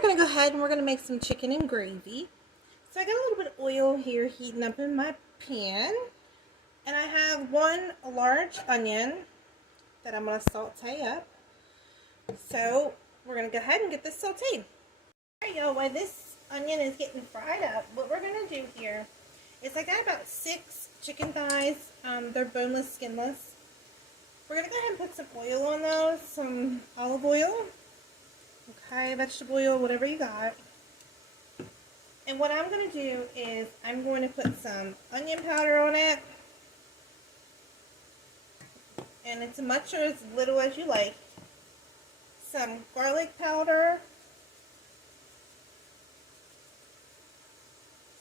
we're going to go ahead and we're going to make some chicken and gravy. So I got a little bit of oil here heating up in my pan. And I have one large onion that I'm going to saute up. So we're going to go ahead and get this sauteed. Alright y'all, while this onion is getting fried up, what we're going to do here is I got about 6 chicken thighs. They're boneless, skinless. We're going to go ahead and put some oil on those, some olive oil. Okay, vegetable oil, whatever you got. And what I'm going to do is I'm going to put some onion powder on it. And it's much or as little as you like. Some garlic powder.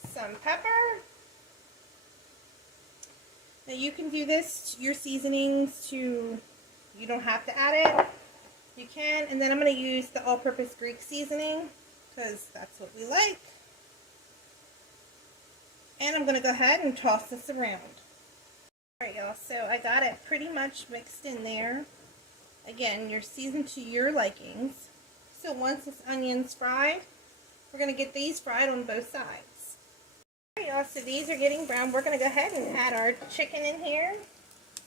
Some pepper. Now you can do this to your seasonings to, you don't have to add it. You can, and then I'm going to use the all-purpose Greek seasoning because that's what we like. And I'm going to go ahead and toss this around. Alright y'all, so I got it pretty much mixed in there. Again, you're seasoned to your likings. So once this onion's fried, we're going to get these fried on both sides. Alright y'all, so these are getting brown. We're going to go ahead and add our chicken in here.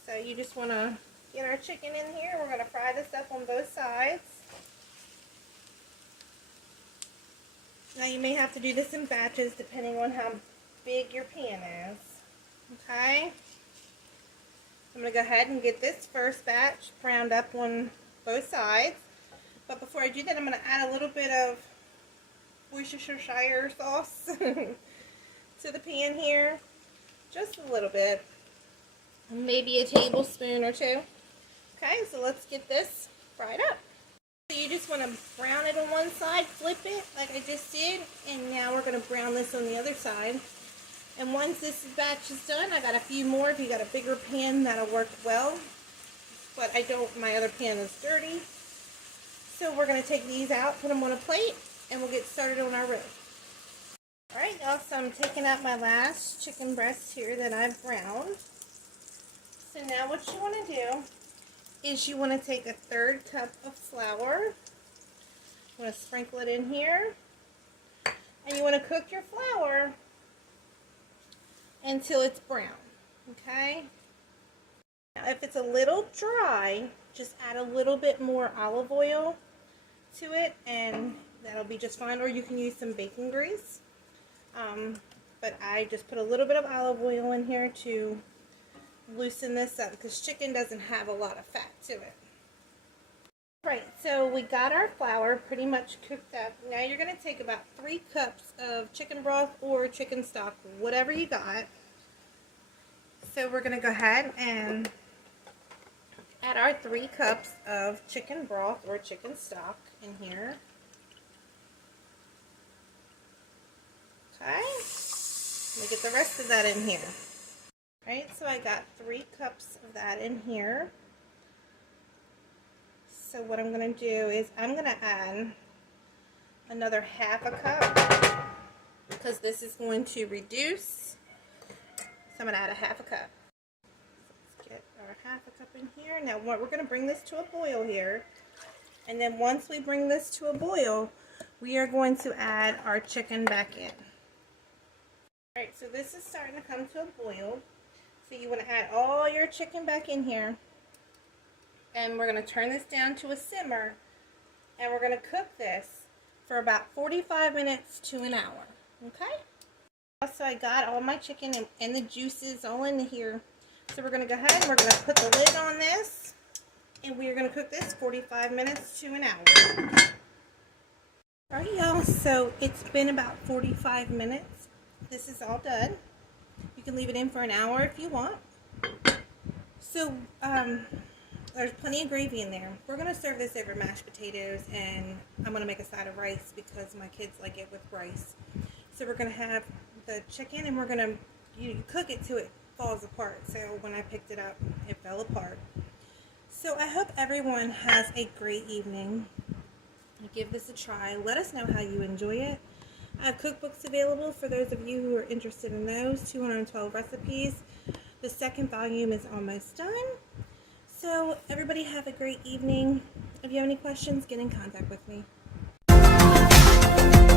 So you just want to get our chicken in here. We're going to fry this up on both sides. Now you may have to do this in batches depending on how big your pan is. Okay? I'm going to go ahead and get this first batch browned up on both sides. But before I do that, I'm going to add a little bit of Worcestershire sauce to the pan here. Just a little bit. Maybe a tablespoon or 2. Okay, so let's get this fried up. So you just want to brown it on one side, flip it like I just did, and now we're going to brown this on the other side. And once this batch is done, I got a few more. If you got a bigger pan, that'll work well. But I don't, my other pan is dirty. So we're going to take these out, put them on a plate, and we'll get started on our roast. Alright y'all, so I'm taking out my last chicken breast here that I've browned. So now what you want to do is you want to take a 1/3 cup of flour. You want to sprinkle it in here. And you want to cook your flour until it's brown. Okay? Now if it's a little dry, just add a little bit more olive oil to it and that'll be just fine. Or you can use some bacon grease. But I just put a little bit of olive oil in here to loosen this up because chicken doesn't have a lot of fat to it. Right, so we got our flour pretty much cooked up. Now you're going to take about 3 cups of chicken broth or chicken stock, whatever you got. So we're going to go ahead and add our 3 cups of chicken broth or chicken stock in here. Okay, let me get the rest of that in here. Alright, so I got 3 cups of that in here. So what I'm going to do is I'm going to add another 1/2 cup because this is going to reduce. So I'm going to add a 1/2 cup. Let's get our 1/2 cup in here. Now what we're going to bring this to a boil here. And then once we bring this to a boil, we are going to add our chicken back in. Alright, so this is starting to come to a boil. So you want to add all your chicken back in here. And we're going to turn this down to a simmer. And we're going to cook this for about 45 minutes to an hour. Okay? Also, I got all my chicken and the juices all in here. So we're going to go ahead and we're going to put the lid on this. And we're going to cook this 45 minutes to an hour. Alright y'all, so it's been about 45 minutes. This is all done. You can leave it in for an hour if you want. So, there's plenty of gravy in there. We're going to serve this over mashed potatoes, and I'm going to make a side of rice because my kids like it with rice. So we're going to have the chicken, and we're going to cook it till it falls apart. So when I picked it up, it fell apart. So I hope everyone has a great evening. Give this a try. Let us know how you enjoy it. I have cookbooks available for those of you who are interested in those. 212 recipes. The second volume is almost done. So everybody have a great evening. If you have any questions, get in contact with me. bye.